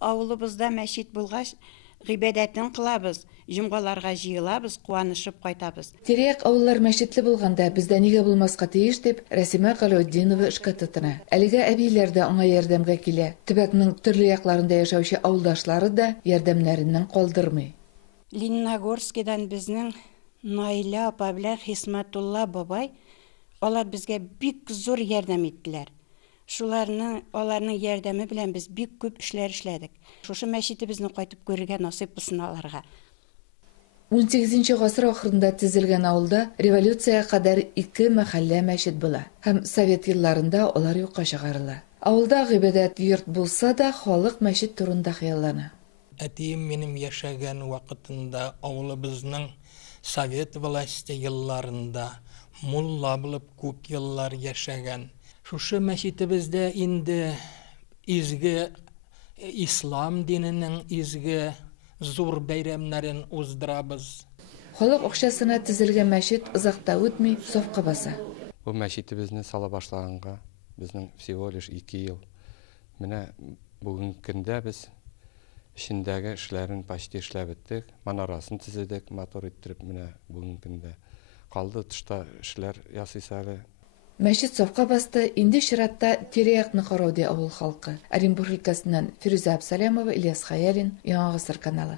Авылыбызда мәчет булгач, гыйбадәтен кылабыз, җомгаларга җыелабыз, куанышып кайтабыз. Тирәк авыллар мәчетле булганда бездә нигә булмаска тиеш дип Рәсимә Галаутдинова эшкә тотына. Әлегә әбиләр дә аңа ярдәмгә килә. Төбәкнең төрле якларында яшәүче авылдашлары да ярдәмнәреннән калдырмый. Лениногорскидан безнең Наиля апа белән Хисмәтулла бабай, алар безгә бик зур ярдәм иттеләр. Аларның ярдәме белән без бик күп эшләр эшләдек. Шушы мәчетебезне кайтып күрергә насыйп булсын аларга. 18 гасыр ахырында төзелгән авылда революцияга кадәр 2 мәхәллә мәчет була һәм совет елларында алар юкка чыгарыла. Авылда гыйбадәт йорт булса да, халык мәчет турында хыяллана. Әтием минем яшәгән вакытында авылыбызның совет власте елларында мулла булып күп еллар яшәгән. Шушы мәчетебездә инде изге ислам диненең изге зур бәйрәмнәрен уздырабыз. Халык акчасына төзелгән мәчет озакта үтми сафка баса. Бу мәчетебезне сала башлаганга безнең всего лишь 2 ел. Менә бүгенге көндә без içindəki эшләрен почти эшләп беттек. Манарасын төзедек, мотор иттереп менә бүгенге көндә. Калды тышта эшләр ясыйсы әле. Мәчет сафка басты, инде чиратта тирә-якны карау ди авыл халкы. Оренбур өлкәсеннән Фирүзә Абсалямова, Ильяс Хаялин, Яңа Гасыр каналы.